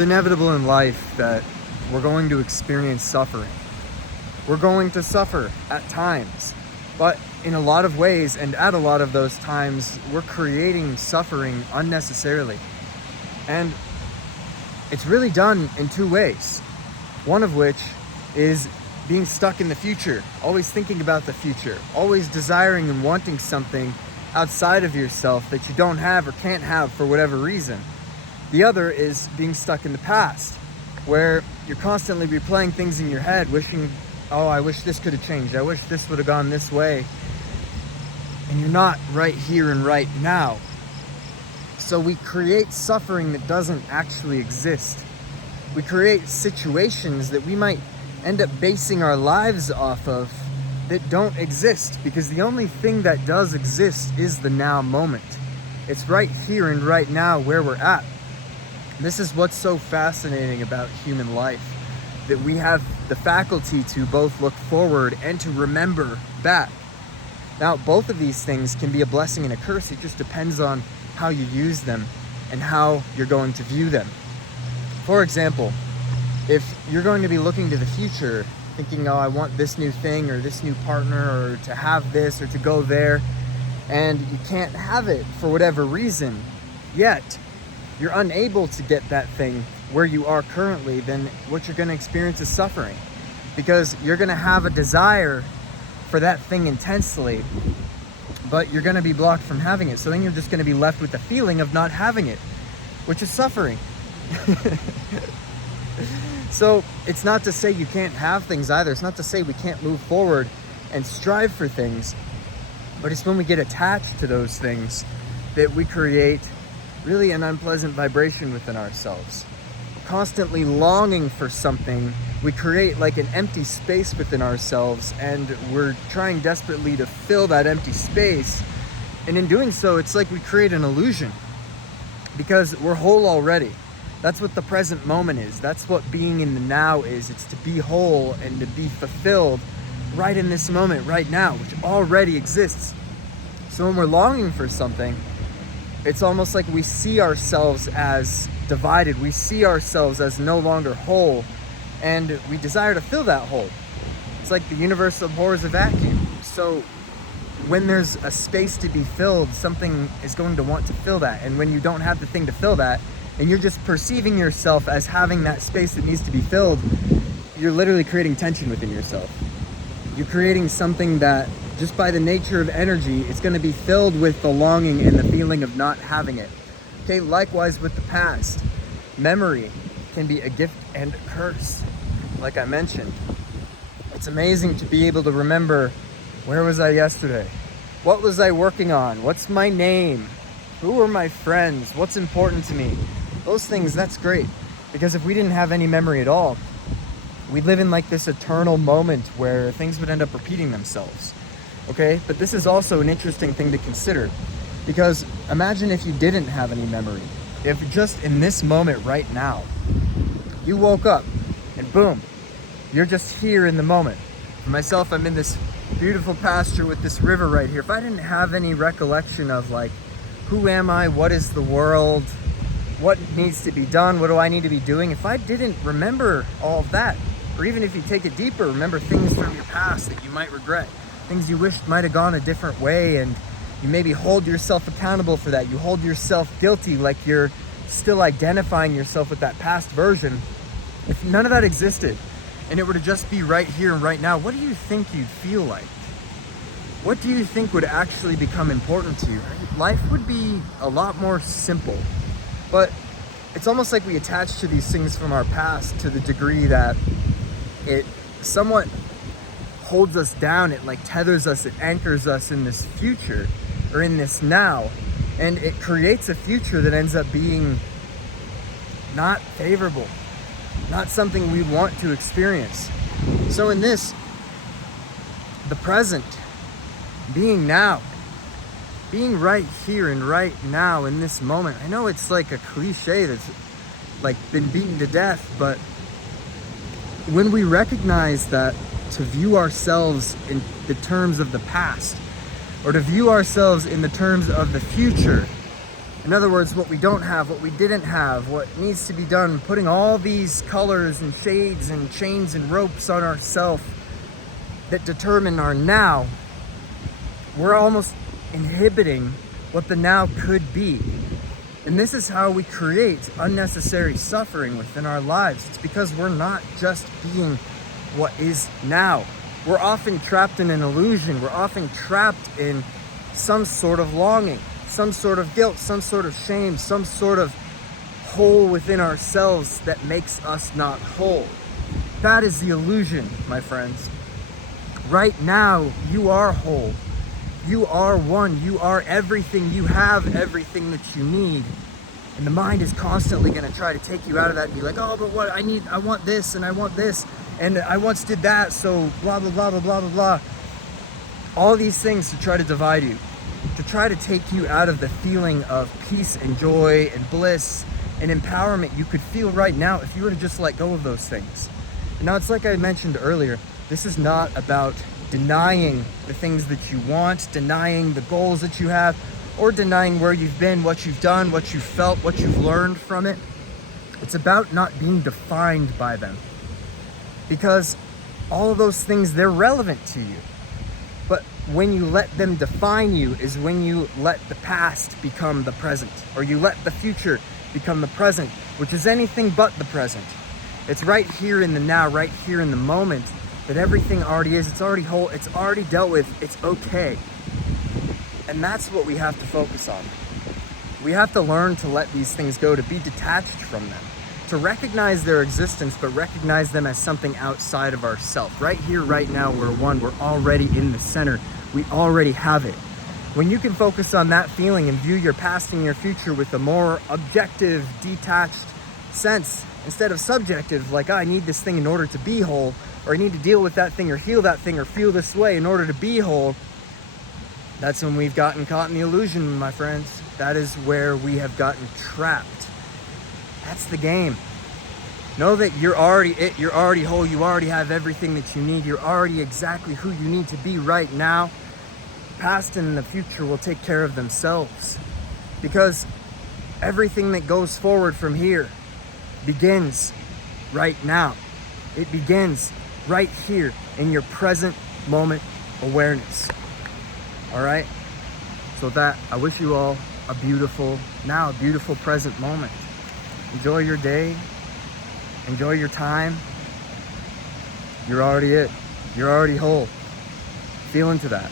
inevitable in life that we're going to experience suffering. We're going to suffer at times, but in a lot of ways and at a lot of those times, we're creating suffering unnecessarily. And it's really done in two ways. One of which is being stuck in the future, always thinking about the future, always desiring and wanting something outside of yourself that you don't have or can't have for whatever reason. The other is being stuck in the past, where you're constantly replaying things in your head, wishing, oh, I wish this could have changed. I wish this would have gone this way. And you're not right here and right now. So we create suffering that doesn't actually exist. We create situations that we might end up basing our lives off of that don't exist, because the only thing that does exist is the now moment. It's right here and right now where we're at. This is what's so fascinating about human life, that we have the faculty to both look forward and to remember back. Now, both of these things can be a blessing and a curse. It just depends on how you use them and how you're going to view them. For example, if you're going to be looking to the future, thinking, oh, I want this new thing or this new partner or to have this or to go there, and you can't have it for whatever reason, yet you're unable to get that thing where you are currently, then what you're going to experience is suffering, because you're going to have a desire for that thing intensely, but you're going to be blocked from having it. So then you're just going to be left with the feeling of not having it, which is suffering. So it's not to say you can't have things either. It's not to say we can't move forward and strive for things, but it's when we get attached to those things that we create really an unpleasant vibration within ourselves. Constantly longing for something, we create like an empty space within ourselves, and we're trying desperately to fill that empty space. And in doing so, it's like we create an illusion, because we're whole already. That's what the present moment is. That's what being in the now is. It's to be whole and to be fulfilled right in this moment, right now, which already exists. So when we're longing for something, it's almost like we see ourselves as divided. We see ourselves as no longer whole, and we desire to fill that hole. It's like the universe abhors a vacuum. So when there's a space to be filled, something is going to want to fill that. And when you don't have the thing to fill that, and you're just perceiving yourself as having that space that needs to be filled, you're literally creating tension within yourself. You're creating something that, just by the nature of energy, it's going to be filled with the longing and the feeling of not having it. Okay, likewise with the past. Memory can be a gift and a curse, like I mentioned. It's amazing to be able to remember, where was I yesterday? What was I working on? What's my name? Who were my friends? What's important to me? Those things, that's great. Because if we didn't have any memory at all, we'd live in like this eternal moment where things would end up repeating themselves. Okay? But this is also an interesting thing to consider. Because imagine if you didn't have any memory. If just in this moment right now, you woke up and boom, you're just here in the moment. For myself, I'm in this beautiful pasture with this river right here. If I didn't have any recollection of like, who am I? What is the world? What needs to be done? What do I need to be doing? If I didn't remember all of that, or even if you take it deeper, remember things from your past that you might regret, things you wished might have gone a different way, and you maybe hold yourself accountable for that. You hold yourself guilty, like you're still identifying yourself with that past version. If none of that existed, and it were to just be right here and right now, what do you think you'd feel like? What do you think would actually become important to you? Life would be a lot more simple. But it's almost like we attach to these things from our past to the degree that it somewhat holds us down. It like tethers us, it anchors us in this future or in this now. And it creates a future that ends up being not favorable, not something we want to experience. So in this, the present, being now, being right here and right now in this moment. I know it's like a cliche that's like been beaten to death, but when we recognize that to view ourselves in the terms of the past or to view ourselves in the terms of the future, and In other words, what we don't have, what we didn't have, what needs to be done, putting all these colors and shades and chains and ropes on ourselves that determine our now, we're almost inhibiting what the now could be. And this is how we create unnecessary suffering within our lives. It's because we're not just being what is now. We're often trapped in an illusion. We're often trapped in some sort of longing, some sort of guilt, some sort of shame, some sort of hole within ourselves that makes us not whole. That is the illusion, my friends. Right now, you are whole. You are one. You are everything. You have everything that you need. And the mind is constantly going to try to take you out of that and be like, oh, but what I want this, and I want this, and I once did that, so blah, blah, blah, blah, blah, blah, blah. All these things to try to divide you, to try to take you out of the feeling of peace and joy and bliss and empowerment you could feel right now if you were to just let go of those things. And now, it's like I mentioned earlier, this is not about denying the things that you want, denying the goals that you have, or denying where you've been, what you've done, what you've felt, what you've learned from it. It's about not being defined by them. Because all of those things, they're relevant to you. But when you let them define you is when you let the past become the present, or you let the future become the present, which is anything but the present. It's right here in the now, right here in the moment, that everything already is. It's already whole. It's already dealt with. It's okay. And that's what we have to focus on. We have to learn to let these things go, to be detached from them, to recognize their existence, but recognize them as something outside of ourselves. Right here, right now, we're one. We're already in the center. We already have it. When you can focus on that feeling and view your past and your future with a more objective, detached sense, instead of subjective, like, oh, I need this thing in order to be whole, or I need to deal with that thing or heal that thing or feel this way in order to be whole, that's when we've gotten caught in the illusion, my friends. That is where we have gotten trapped. That's the game. Know that you're already it, you're already whole, you already have everything that you need, you're already exactly who you need to be right now. Past and the future will take care of themselves. Because everything that goes forward from here begins right now. It begins right here in your present moment awareness. All right? So with that, I wish you all a beautiful present moment. Enjoy your day. Enjoy your time. You're already it. You're already whole. Feel into that.